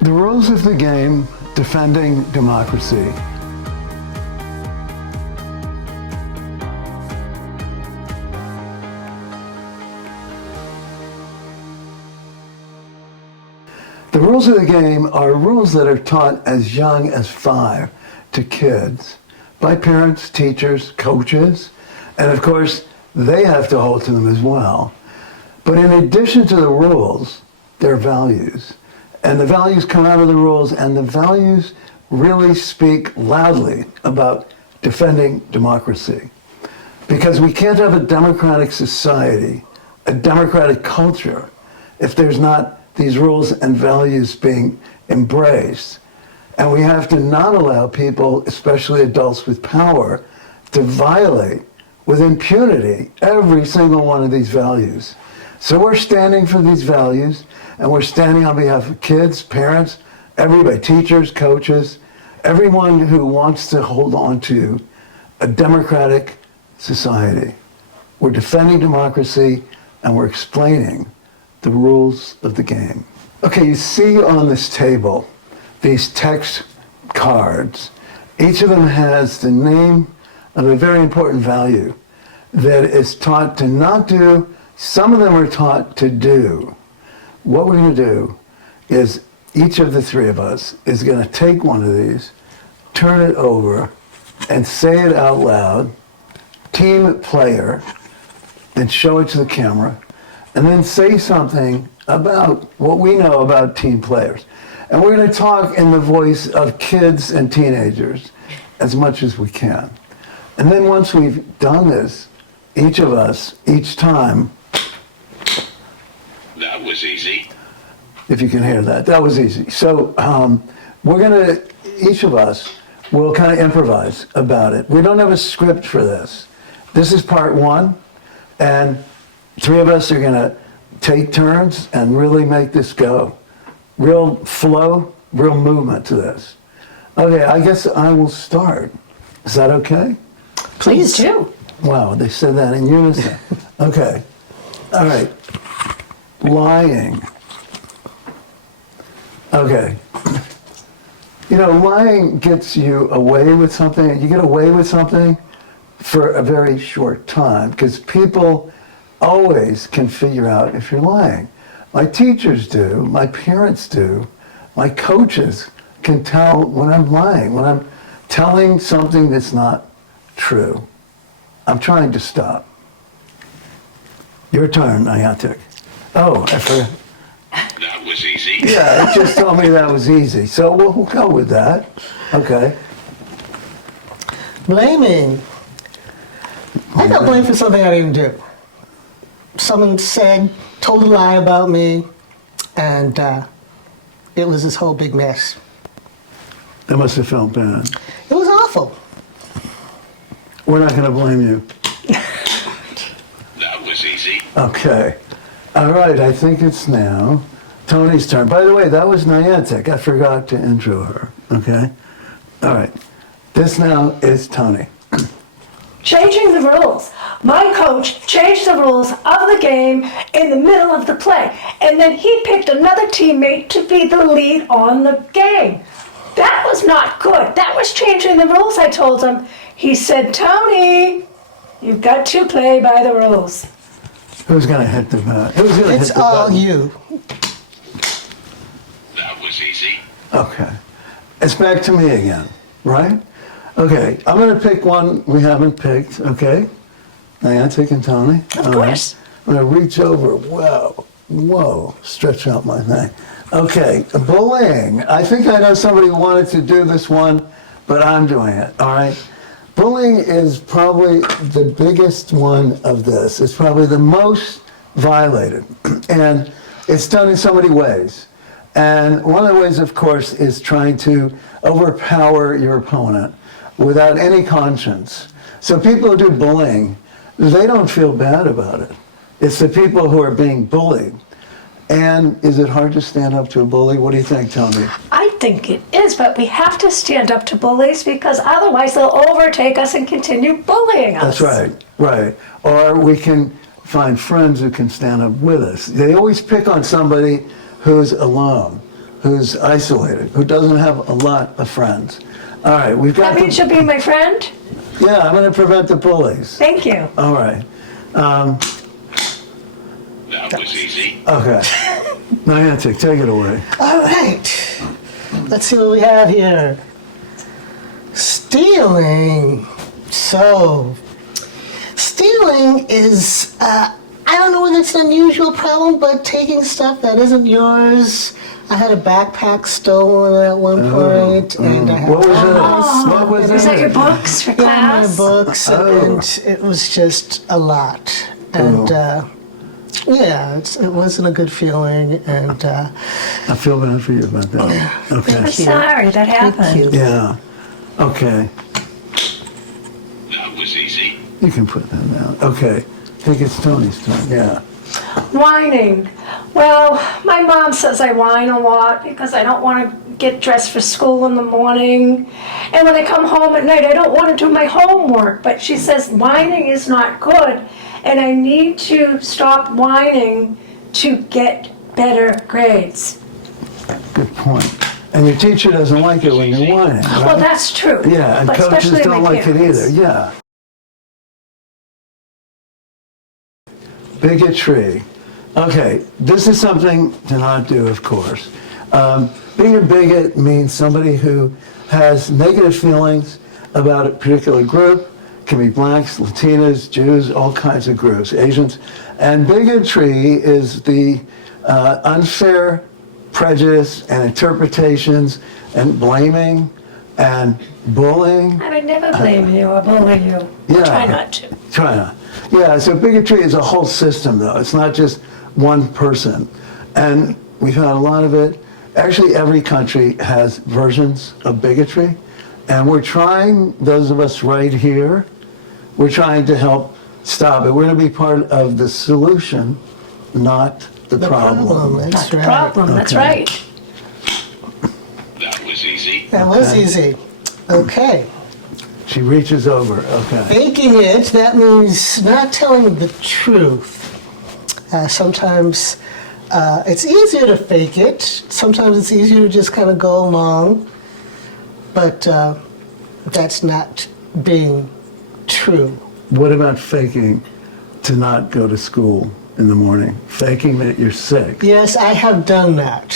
The rules of the game defending democracy. The rules of the game are rules that are taught as young as 5 to kids by parents, teachers, coaches, and of course, they have to hold to them as well. But in addition to the rules, there are values. And the values come out of the rules, and the values really speak loudly about defending democracy. Because we can't have a democratic society, a democratic culture, if there's not these rules and values being embraced. And we have to not allow people, especially adults with power, to violate with impunity every single one of these values. So we're standing for these values, and we're standing on behalf of kids, parents, everybody, teachers, coaches, everyone who wants to hold on to a democratic society. We're defending democracy, and we're explaining the rules of the game. Okay, you see on this table these text cards. Each of them has the name of a very important value that is taught to not do. Some of them are taught to do. What we're going to do is each of the three of us is going to take one of these, turn it over, and say it out loud, team player, and show it to the camera, and then say something about what we know about team players. And we're going to talk in the voice of kids and teenagers as much as we can. And then once we've done this, each of us, each time. That was easy. If you can hear that, that was easy. So we're going to, each of us will kind of improvise about it. We don't have a script for this. This is part one, and three of us are going to take turns and really make this go. Real flow, real movement to this. Okay, I guess I will start. Is that okay? Please do. Wow, they said that in unison. Okay. All right. Lying. Okay. You know, lying gets you away with something. You get away with something for a very short time because people always can figure out if you're lying. My teachers do, my parents do, my coaches can tell when I'm lying, when I'm telling something that's not true. I'm trying to stop. Your turn, Niantic. Oh, I forgot. That was easy. Yeah, it just told me that was easy. So we'll go with that. Okay. Blaming. I got blamed for something I didn't do. Someone said, told a lie about me, and it was this whole big mess. That must have felt bad. It was awful. We're not going to blame you. That was easy. Okay. All right, I think it's now Tony's turn. By the way, that was Niantic. I forgot to intro her. Okay? All right. This now is Tony. Changing the rules. My coach changed the rules of the game in the middle of the play, and then he picked another teammate to be the lead on the game. That was not good. That was changing the rules, I told him. He said, Tony, you've got to play by the rules. Who's going to hit the button? Who's going to hit It's the all button? you. That was easy. Okay. It's back to me again, right? Okay, I'm going to pick one we haven't picked, okay? Niantic and Tony. Of course. I'm going to reach over. Whoa, stretch out my thing. Okay, bullying. I think I know somebody who wanted to do this one, but I'm doing it, all right? Bullying is probably the biggest one of this. It's probably the most violated, and it's done in so many ways. And one of the ways, of course, is trying to overpower your opponent without any conscience. So people who do bullying, they don't feel bad about it. It's the people who are being bullied. And is it hard to stand up to a bully? What do you think, Tony? I think it is, but we have to stand up to bullies because otherwise they'll overtake us and continue bullying us. That's right. Or we can find friends who can stand up with us. They always pick on somebody who's alone. who's isolated, who doesn't have a lot of friends. All right, we've got That means you'll be my friend? yeah, I'm going to prevent the bullies. Thank you. All right. That was easy. Okay. Niantic, take it away. All right. Let's see what we have here. Stealing. So, stealing is, I don't know whether it's an unusual problem, but taking stuff that isn't yours. I had a backpack stolen at one point, and I had What was it? What was Was it? that your books for yeah, my class? books, and it was just a lot. And yeah, it wasn't a good feeling, and I feel bad for you about that. I'm Okay. sorry that happened. thank you. Yeah. Okay. That was easy. You can put that down. Okay. I think it's Tony's turn. Yeah. Whining. Well, my mom says I whine a lot because I don't want to get dressed for school in the morning. And when I come home at night, I don't want to do my homework. But she says whining is not good. And I need to stop whining to get better grades. Good point. And your teacher doesn't like it when you're whining, right? Well, that's true. Yeah, and but coaches especially don't my like it parents. either. Yeah. Bigotry. Okay, this is something to not do, of course. Being a bigot means somebody who has negative feelings about a particular group. Can be blacks, Latinas, Jews, all kinds of groups, Asians. And bigotry is the unfair prejudice and interpretations and blaming and bullying. I would never blame you or bully you. Yeah. Try not to. Try not. Yeah, so bigotry is a whole system, though. It's not just one person. And we've had a lot of it. Actually, every country has versions of bigotry. And we're trying, those of us right here, we're trying to help stop it. We're going to be part of the solution, not the problem. That's Not the right. problem, that's Okay. right. That was easy. That was easy. Okay. She reaches over. Okay. Faking it, that means not telling the truth. Sometimes it's easier to fake it. Sometimes it's easier to just kind of go along. But that's not being true. What about faking to not go to school in the morning? Faking that you're sick. Yes, I have done that.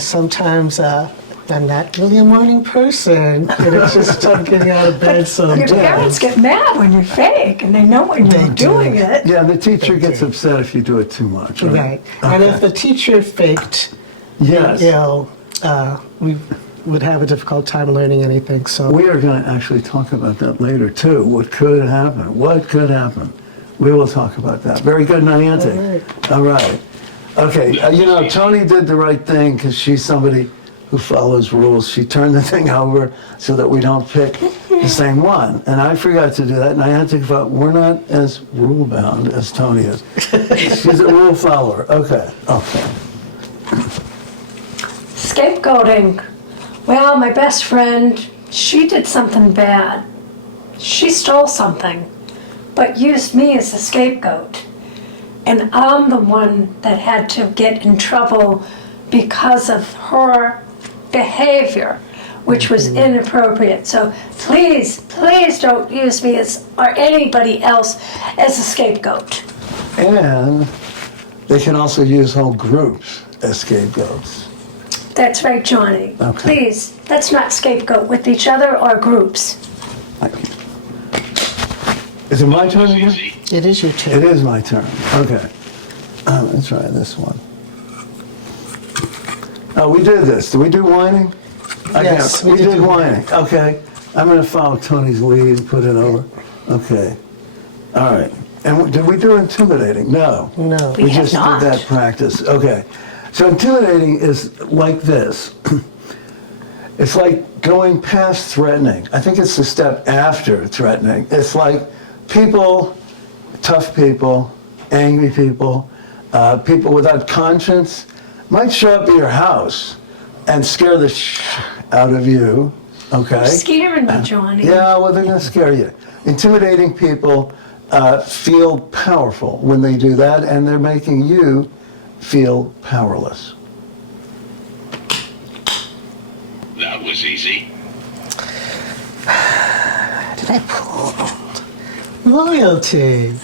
Sometimes I'm not really a morning person, and it's just tough getting out of bed Your sometimes. parents get mad when you're fake and they know when They you're do. doing it. Yeah, the teacher gets upset if you do it too much. Right. And if the teacher faked, Yes. you know, we would have a difficult time learning anything. So We are going to actually talk about that later, too. What could happen? What could happen? We will talk about that. Very good, Niantic. All right. Okay, Tony did the right thing because she's somebody who follows rules. She turned the thing over so that we don't pick the same one. And I forgot to do that. Niantic thought, we're not as rule-bound as Tony is. She's a rule follower. Okay. Scapegoating. Well, my best friend, she did something bad. She stole something, but used me as a scapegoat. And I'm the one that had to get in trouble because of her behavior, which was inappropriate. So please, please don't use me or anybody else as a scapegoat. And they can also use whole groups as scapegoats. That's right, Johnny. Okay. Please, let's not scapegoat with each other or groups. Thank you. Is it my turn again? Easy. it is your It turn. is my turn. Okay. Let's try this one. Oh, we did this. Did we do whining? Yes, we we did did do whining. Okay. I'm going to follow Tony's lead and put it over. Okay. All right. And did we do intimidating? No. No. We have just not. did that practice. Okay. So intimidating is like this. It's like going past threatening. I think it's the step after threatening. It's like people, tough people, angry people, people without conscience might show up at your house and scare the out of you, okay? Scaring me, Johnny. Yeah, well, they're going to scare you. Intimidating people feel powerful when they do that, and they're making you feel powerless. That was easy. Did I pull? Loyalty.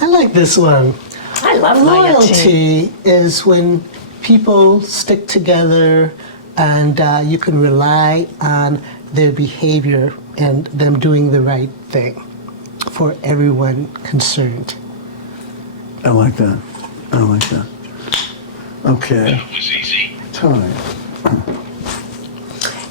I like this one. I love loyalty. Loyalty is when people stick together and you can rely on their behavior and them doing the right thing for everyone concerned. I like that. I like that. Okay. That was easy. Tony.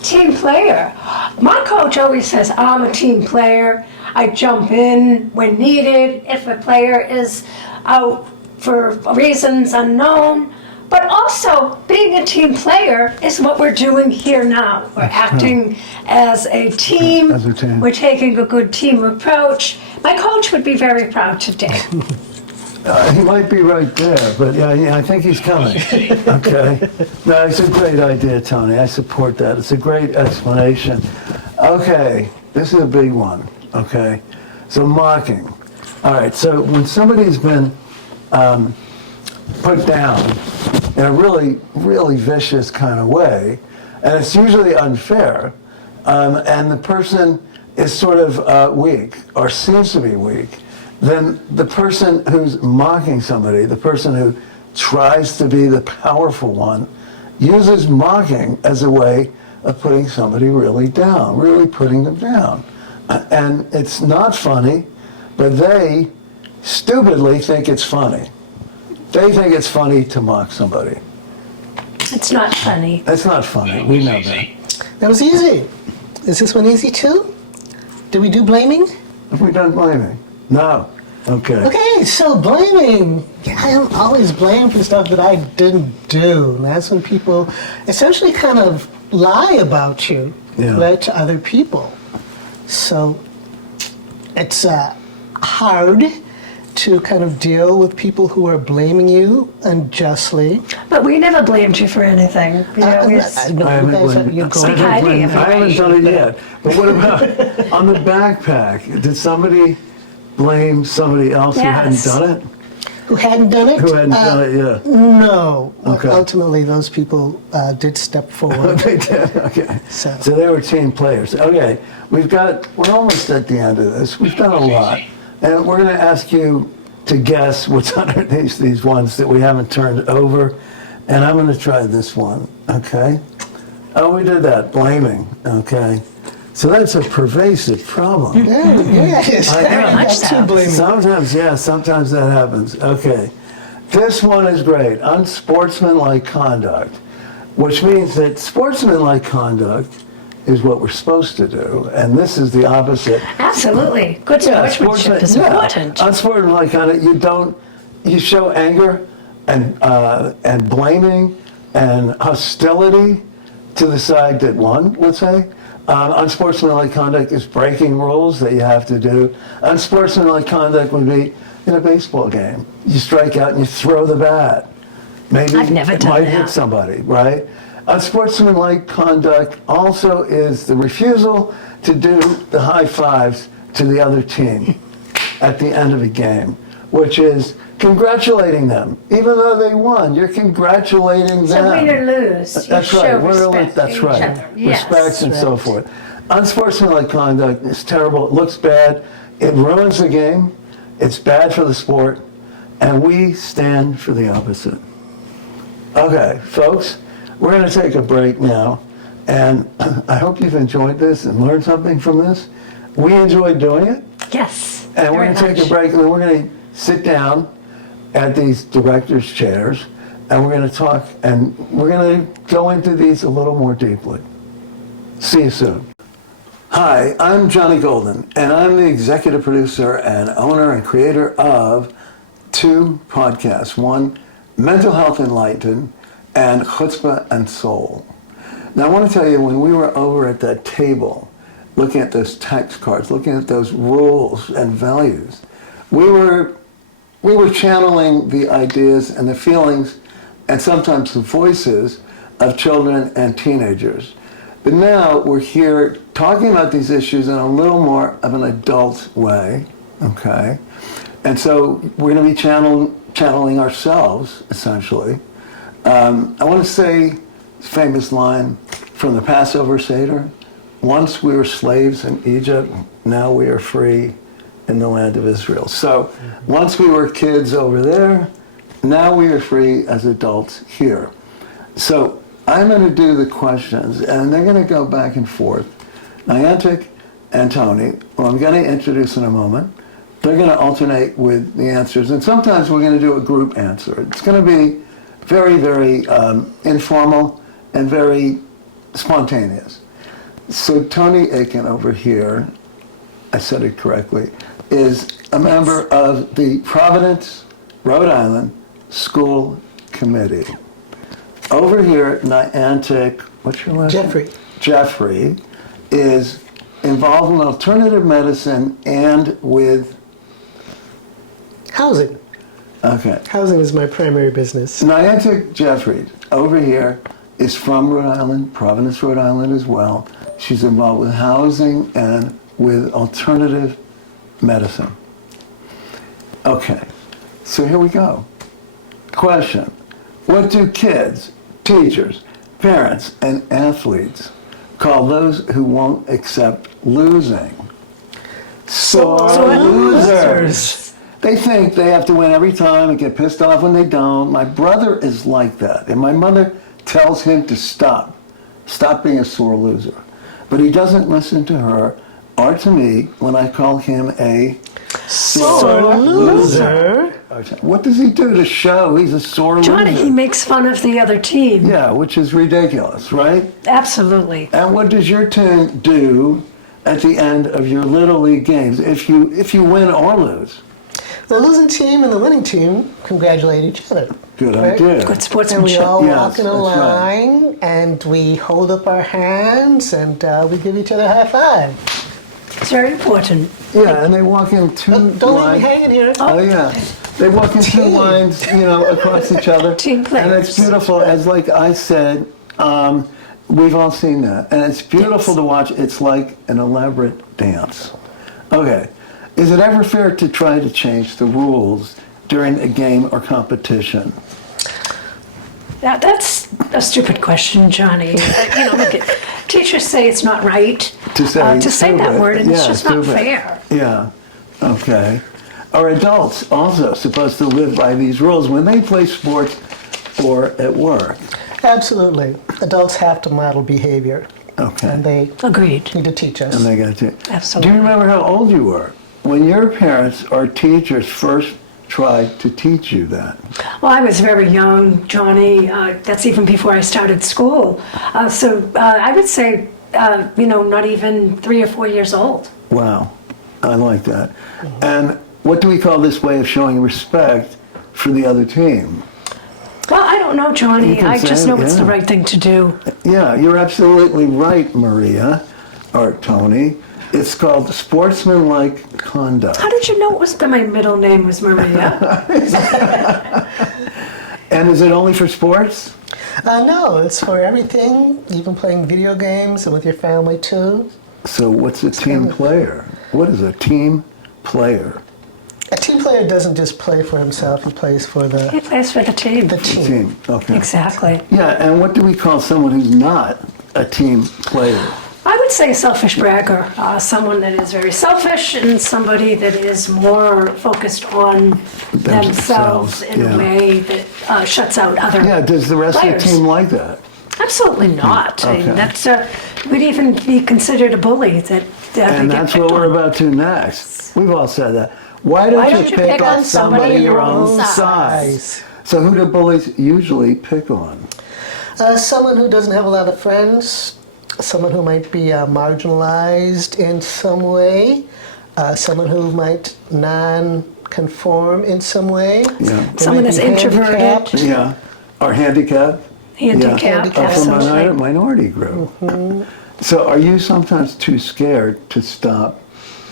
Team player. My coach always says I'm a team player. I jump in when needed if a player is out for reasons unknown. But also, being a team player is what we're doing here now. We're acting as a team. As a team. We're taking a good team approach. My coach would be very proud today. He might be right there, but yeah, I think he's coming. Okay. No, it's a great idea, Tony. I support that. It's a great explanation. Okay, this is a big one. Okay, so mocking. All right, so when somebody's been put down in a really, really vicious kind of way, and it's usually unfair, and the person is sort of weak or seems to be weak, then the person who's mocking somebody, the person who tries to be the powerful one, uses mocking as a way of putting somebody really down, really putting them down. And it's not funny, but they stupidly think it's funny. They think it's funny to mock somebody. It's not funny. It's not funny. That We was know easy. That was easy. Is this one easy too? Did we do blaming? that. Have we done blaming? No. Okay. Okay, so blaming. I am always blamed for stuff that I didn't do. And that's when people essentially kind of lie about you, Yeah. right, to other people. So it's hard to kind of deal with people who are blaming you unjustly. But we never blamed you for anything. You know, we just- know I you haven't guys blamed- you're I going haven't Heidi, blamed- if I haven't I- done it yet. But what about on the backpack? Did somebody blame somebody else Yes. who hadn't done it? who hadn't done it. Who hadn't done it? Yeah. No. Okay. Ultimately, those people did step forward. They did. Okay. So- So they were team players. Okay. We're almost at the end of this. We've done a lot, and we're going to ask you to guess what's underneath these ones that we haven't turned over, and I'm going to try this one. Okay. Oh, we did that. Blaming. Okay. So that's a pervasive problem. Yes. Very much That's so. too blaming. Sometimes, yeah, sometimes that happens. Okay. This one is great. Unsportsmanlike conduct, which means that sportsmanlike conduct is what we're supposed to do, and this is the opposite. Absolutely. Good sportsmanship is important. Unsportsmanlike conduct, you show anger and blaming and hostility to the side that won, let's say. Unsportsmanlike conduct is breaking rules that you have to do. Unsportsmanlike conduct would be in a baseball game. You strike out and you throw the bat. Maybe I've never it done might that. hit somebody, right? Unsportsmanlike conduct also is the refusal to do the high fives to the other team at the end of a game, which is congratulating them. Even though they won, you're congratulating them. So win or lose, you That's show right. respect That's to each right. other. Yes. Respect and so forth. Unsportsmanlike conduct is terrible. It looks bad. It ruins the game. It's bad for the sport. And we stand for the opposite. Okay, folks, we're going to take a break now. And I hope you've enjoyed this and learned something from this. We enjoyed doing it. Yes. And we're very going to take a much. break, and then we're going to sit down at these directors' chairs, and we're going to talk, and we're going to go into these a little more deeply. See you soon. Hi, I'm Johnny Golden, and I'm the executive producer and owner and creator of two podcasts. One, Mental Health Enlightened, and Chutzpah and Soul. Now, I want to tell you, when we were over at that table, looking at those text cards, looking at those rules and values, we were channeling the ideas and the feelings and sometimes the voices of children and teenagers. But now we're here talking about these issues in a little more of an adult way, okay? And so we're going to be channeling ourselves, essentially. I want to say, famous line, from the Passover Seder. Once we were slaves in Egypt, now we are free in the land of Israel. So once we were kids over there, now we are free as adults here. So I'm going to do the questions, and they're going to go back and forth. Niantic and Tony, who I'm going to introduce in a moment, they're going to alternate with the answers, and sometimes we're going to do a group answer. It's going to be very, very informal and very spontaneous. So Tony Aiken over here, I said it correctly, is a member of the Providence, Rhode Island School Committee. Over here, Niantic, what's your last name? Jeffrey. Jeffrey is involved in alternative medicine and with, Housing. okay. Housing is my primary business. Niantic Jeffrey over here is from Rhode Island, Providence, Rhode Island as well. She's involved with housing and with alternative medicine. Okay, so here we go. Question: what do kids, teachers, parents, and athletes call those who won't accept losing? Sore losers. They think they have to win every time and get pissed off when they don't. My brother is like that, and my mother tells him to stop being a sore loser. But he doesn't listen to her or to me when I call him a Sore loser. What does he do to show he's a sore loser? Johnny, he makes fun of the other team. Yeah, which is ridiculous, right? Absolutely. And what does your team do at the end of your Little League games if you win or lose? The losing team and the winning team congratulate each other. Good right? idea. Good And we sportsmanship. all Yes, walk in a that's right. line, and we hold up our hands, and we give each other a high five. It's very important. Yeah, and they walk in two Don't leave me lines. hanging here. Oh yeah, they walk in two Team. lines, across each other. Team And it's players. beautiful. As like I said, we've all seen that, and it's beautiful to watch. It's like an elaborate dance. Okay, is it ever fair to try to change the rules during a game or competition? That's a stupid question, Johnny. Look, teachers say it's not right To say that stupid. word, and it's Yeah, just not stupid. fair. Yeah. Okay. Are adults also supposed to live by these rules when they play sports or at work? Absolutely. Adults have to model behavior, Okay. and they Agreed. need to teach us. And they got to. Absolutely. Do you remember how old you were when your parents or teachers first tried to teach you that? Well, I was very young, Johnny. That's even before I started school. So I would say, not even 3 or 4 years old. Wow. I like that. And what do we call this way of showing respect for the other team? Well, I don't know, You Johnny. can I just say, know it's the yeah. right thing to do. Yeah, you're absolutely right, Maria, or Tony. It's called sportsmanlike conduct. How did you know it was my middle name was Maria? And is it only for sports? No, it's for everything, even playing video games and with your family too. So what's a team player? What is a team player? A team player doesn't just play for himself, he plays for He the plays for the team. team. Team, okay. Exactly. Yeah, and what do we call someone who's not a team player? I would say a selfish bragger, someone that is very selfish and somebody that is more focused on themselves in yeah. a way that shuts out other Yeah, does the rest players. of the team like that? Absolutely not. I mean, Okay. that's would even be considered a bully that they And get that's picked what we're on. about to next. We've all said that. Why don't you pick on somebody your own size? So who do bullies usually pick on? Someone who doesn't have a lot of friends, someone who might be marginalized in some way, someone who might non-conform in some way. Yeah. They Someone might that's be introverted. handicapped. Yeah. Or handicapped? Handicapped, Or from absolutely. a minority group. So are you sometimes too scared to stop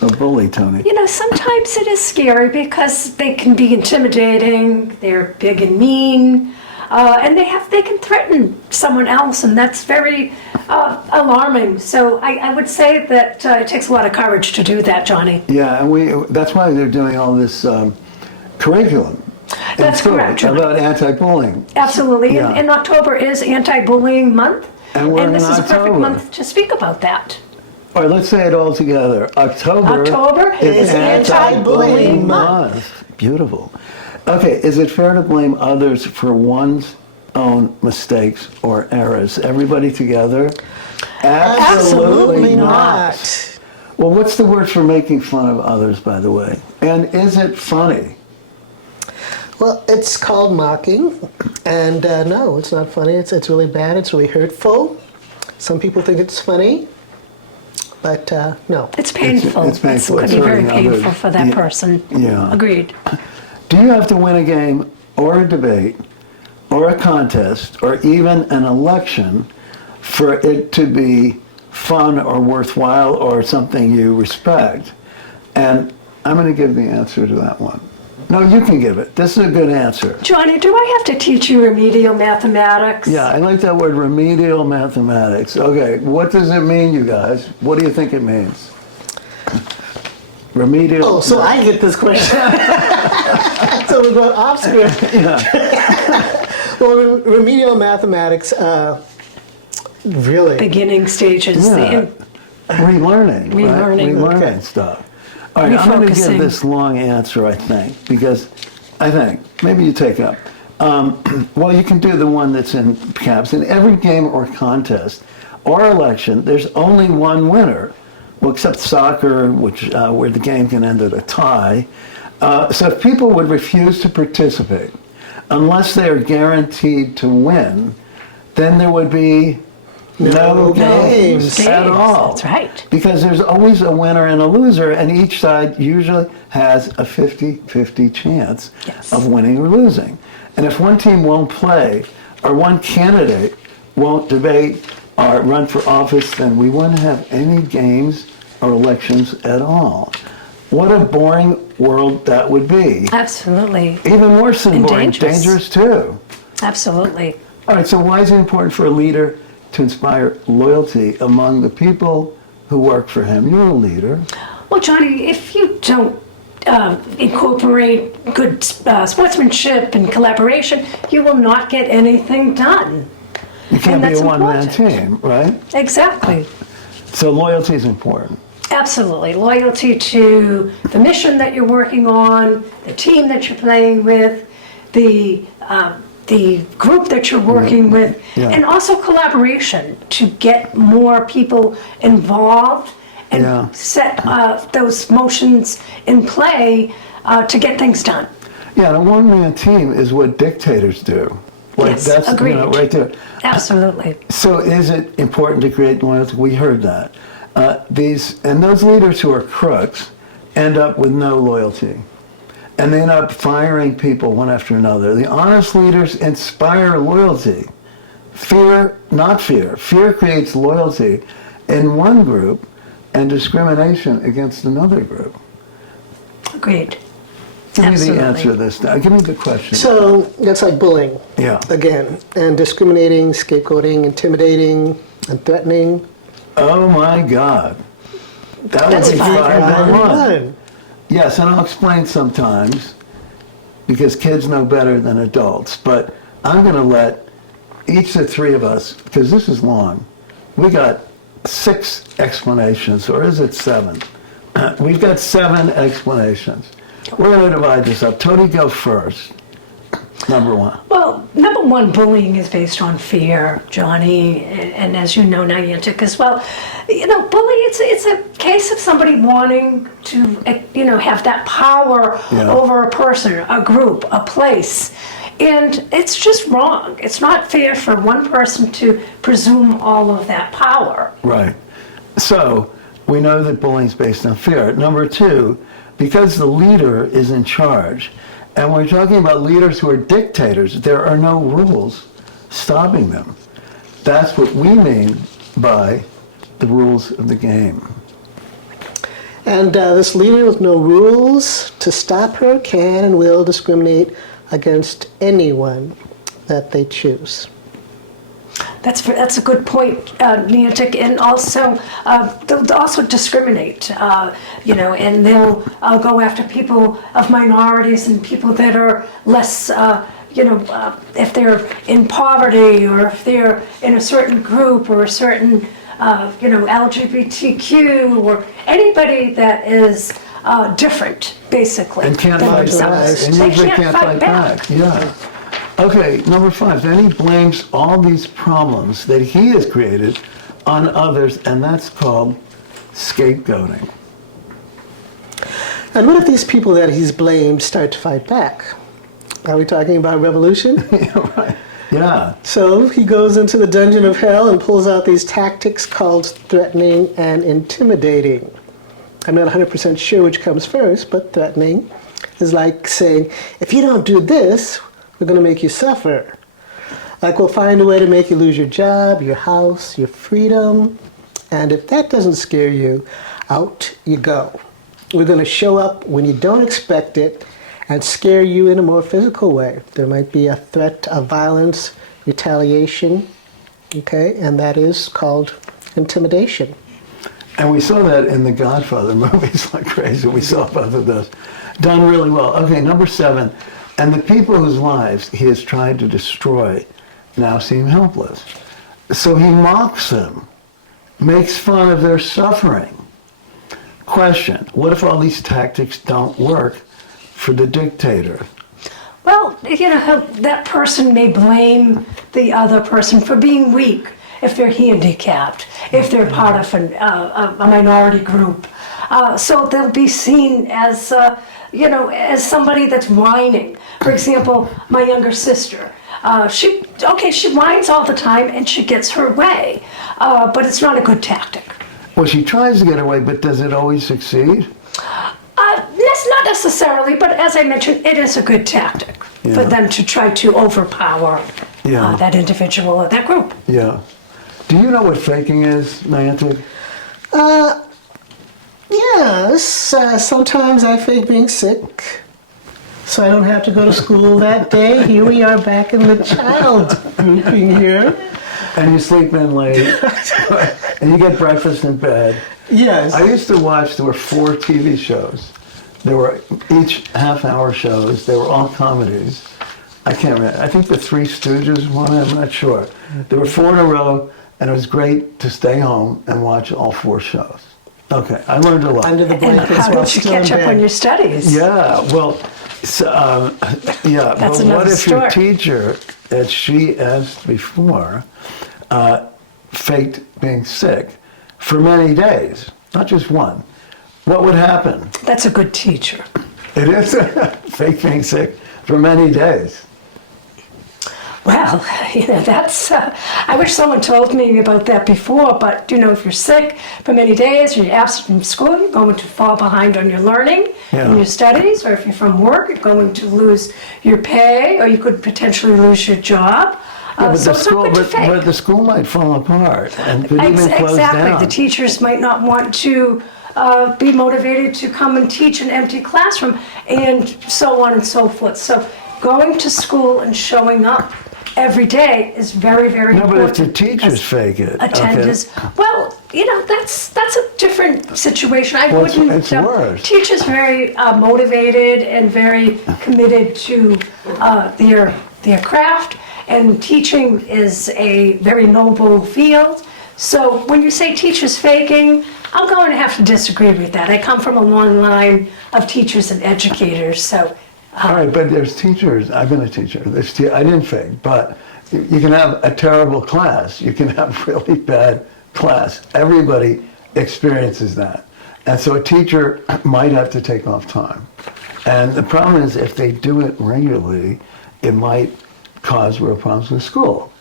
a bully, Tony? Sometimes it is scary because they can be intimidating, they're big and mean, and they can threaten someone else, and that's very alarming. So I would say that it takes a lot of courage to do that, Johnny. Yeah, and that's why they're doing all this curriculum. in That's school correct, Johnny. about anti-bullying. Absolutely. Yeah. And October is anti-bullying month. And we're in this is a perfect October. month to speak about that. All right, let's say it all together. October is anti-bullying month. Beautiful. Okay, is it fair to blame others for one's own mistakes or errors? Everybody together? Absolutely not. Well, what's the word for making fun of others, by the way? And is it funny? Well, it's called mocking, and no, it's not funny. It's really bad. It's really hurtful. Some people think it's funny, but no. It's painful. It's painful. It It's could be very hurting painful others. for that Yeah. person. Yeah. Agreed. Do you have to win a game or a debate or a contest or even an election for it to be fun or worthwhile or something you respect? And I'm going to give the answer to that one. No, you can give it. This is a good answer. Johnny, do I have to teach you remedial mathematics? Yeah, I like that word, remedial mathematics. Okay, what does it mean, you guys? What do you think it means? Remedial. Oh, so I get this question. So we're going off script. Well, remedial mathematics, really. Beginning stages. Yeah. Relearning. Right? Relearning. Relearning Okay. stuff. All right, I'm going to give Refocusing. this long answer, I think, because I think, maybe you take it up. Well, you can do the one that's in caps. In every game or contest or election, there's only one winner. Well, except soccer, which where the game can end at a tie. So if people would refuse to participate, unless they are guaranteed to win, then there would be no games at all. That's right. Because there's always a winner and a loser, and each side usually has a 50-50 chance Yes. of winning or losing. And if one team won't play, or one candidate won't debate or run for office, then we wouldn't have any games or elections at all. What a boring world that would be. Absolutely. Even worse than And boring, dangerous. dangerous too. Absolutely. All right, so why is it important for a leader to inspire loyalty among the people who work for him? You're a leader. Well, Johnny, if you don't incorporate good sportsmanship and collaboration, you will not get anything done. You can't And be a that's one-man important. team, right? Exactly. So loyalty is important. Absolutely. Loyalty to the mission that you're working on, the team that you're playing with, the group that you're working with, Yeah. and also collaboration to get more people involved and Yeah. set those motions in play to get things done. Yeah, and a one-man team is what dictators do. Like Yes, that's agreed. right there. Absolutely. So is it important to create loyalty? We heard that. Those leaders who are crooks end up with no loyalty. And they end up firing people one after another. The honest leaders inspire loyalty. Fear, not fear. Fear creates loyalty in one group and discrimination against another group. Agreed. Give me the Absolutely. answer to this. Give me the question. So that's like bullying. Yeah. Again, and discriminating, scapegoating, intimidating, and threatening. Oh my God. That That's would be fine. 5-1. Yes, and I'll explain sometimes because kids know better than adults. But I'm going to let each of the three of us, because this is long, we got 6 explanations, or is it 7? We've got 7 explanations. We're going to divide this up. Tony, go first. Number 1. Well, number one, bullying is based on fear, Johnny, and as you know, Niantic as well. You know, bullying, it's a case of somebody wanting to, have that power Yeah. over a person, a group, a place. And it's just wrong. It's not fair for one person to presume all of that power. Right. So we know that bullying is based on fear. Number 2, because the leader is in charge, and we're talking about leaders who are dictators, there are no rules stopping them. That's what we mean by the rules of the game. And this leader with no rules to stop her can and will discriminate against anyone that they choose. That's a good point, Niantic, and also they'll also discriminate, and they'll go after people of minorities and people that are less, if they're in poverty or if they're in a certain group or a certain, LGBTQ or anybody that is different, basically. And can't than fight back. themselves. And They usually can't fight back. Yeah. Okay, number 5. Then he blames all these problems that he has created on others, and that's called scapegoating. And what if these people that he's blamed start to fight back? Are we talking about revolution? Yeah, right. Yeah. So he goes into the dungeon of hell and pulls out these tactics called threatening and intimidating. I'm not 100% sure which comes first, but threatening is like saying, if you don't do this, we're going to make you suffer. Like we'll find a way to make you lose your job, your house, your freedom. And if that doesn't scare you, out you go. We're going to show up when you don't expect it and scare you in a more physical way. There might be a threat of violence, retaliation, okay, and that is called intimidation. And we saw that in the Godfather movies like crazy. We saw both of those done really well. Okay, number 7. And the people whose lives he has tried to destroy now seem helpless. So he mocks them, makes fun of their suffering. Question, what if all these tactics don't work for the dictator? Well, that person may blame the other person for being weak, if they're handicapped, if they're part of a minority group. So they'll be seen as, as somebody that's whining. For example, my younger sister, she whines all the time and she gets her way, but it's not a good tactic. Well, she tries to get away, but does it always succeed? Not necessarily, but as I mentioned, it is a good tactic for them to try to overpower that individual or that group. Yeah. Do you know what faking is, Niantic? Yes, sometimes I fake being sick, so I don't have to go to school that day. Here we are back in the child grouping here. And you sleep in late, and you get breakfast in bed. Yes. I used to watch, there were 4 TV shows. They were each half-hour shows. They were all comedies. I can't remember. I think the Three Stooges one, I'm not sure. There were 4 in a row, and it was great to stay home and watch all 4 shows. Okay, I learned a lot. Under the And blankets how while did you still in catch up bed. on your studies? Yeah, well, so, yeah. That's but another what if your story. teacher, as she asked before, faked being sick for many days, not just one? What would happen? That's a good teacher. It is fake being sick for many days. Well, that's, I wish someone told me about that before, but, if you're sick for many days or you're absent from school, you're going to fall behind on your learning and your studies, or if you're from work, you're going to lose your pay, or you could potentially lose your job. Yeah, but, So the it's not school, good to fake. but the school might fall apart and could even close Exactly. down. The teachers might not want to be motivated to come and teach an empty classroom, and so on and so forth. So going to school and showing up every day is very, very No, but important. if the teachers fake it, Attendance. Well, that's a different situation. I Well, wouldn't. it's worse. Teachers very motivated and very committed to their craft, and teaching is a very noble field. So when you say teachers faking, I'm going to have to disagree with that. I come from a long line of teachers and educators, so. All right, but there's teachers. I've been a teacher. I didn't fake, but you can have a terrible class. You can have really bad class. Everybody experiences that. And so a teacher might have to take off time. And the problem is if they do it regularly, it might cause real problems with school,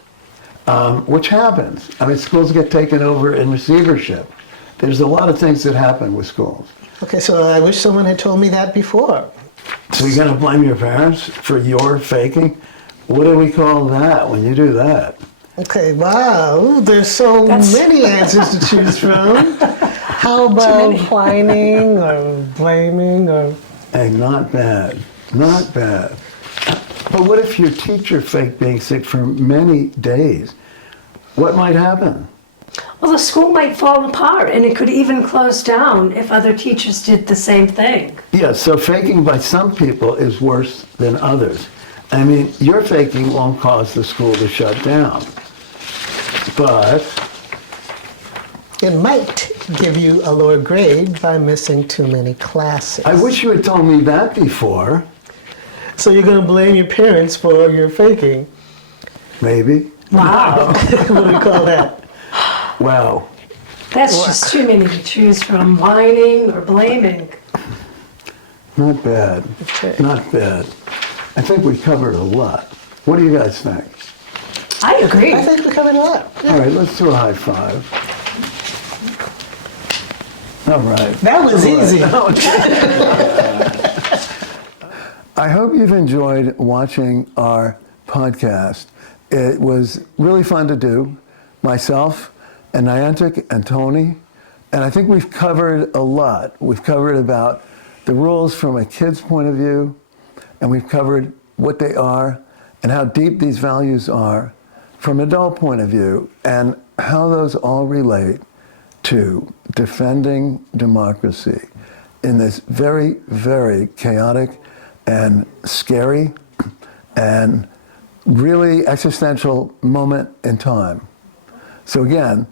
which happens. I mean, schools get taken over in receivership. There's a lot of things that happen with schools. Okay, so I wish someone had told me that before. So you're going to blame your parents for your faking? What do we call that when you do that? Okay, wow, there's so many answers to choose from. How about whining or blaming or... Hey, not bad. Not bad. But what if your teacher faked being sick for many days? What might happen? Well, the school might fall apart, and it could even close down if other teachers did the same thing. Yeah, so faking by some people is worse than others. I mean, your faking won't cause the school to shut down. But It might give you a lower grade by missing too many classes. I wish you had told me that before. So you're going to blame your parents for your faking. Maybe. Wow. What do we call that? Wow. That's just too many to choose from. Whining or blaming. Not bad. Okay. Not bad. I think we covered a lot. What do you guys think? I agree. I think we covered a lot. All right, let's do a high five. All right. That was easy. I hope you've enjoyed watching our podcast. It was really fun to do. Myself and Niantic and Tony. And I think we've covered a lot. We've covered about the rules from a kid's point of view, and we've covered what they are and how deep these values are from an adult point of view, and how those all relate to defending democracy in this very, very chaotic and scary and really existential moment in time. So again,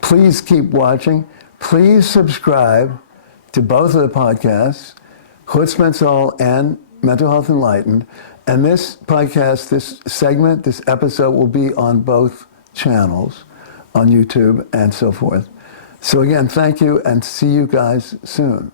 please keep watching. Please subscribe to both of the podcasts, Chutzpah Soul and Mental Health Enlightened. And this podcast, this segment, this episode will be on both channels, on YouTube and so forth. So again, thank you and see you guys soon.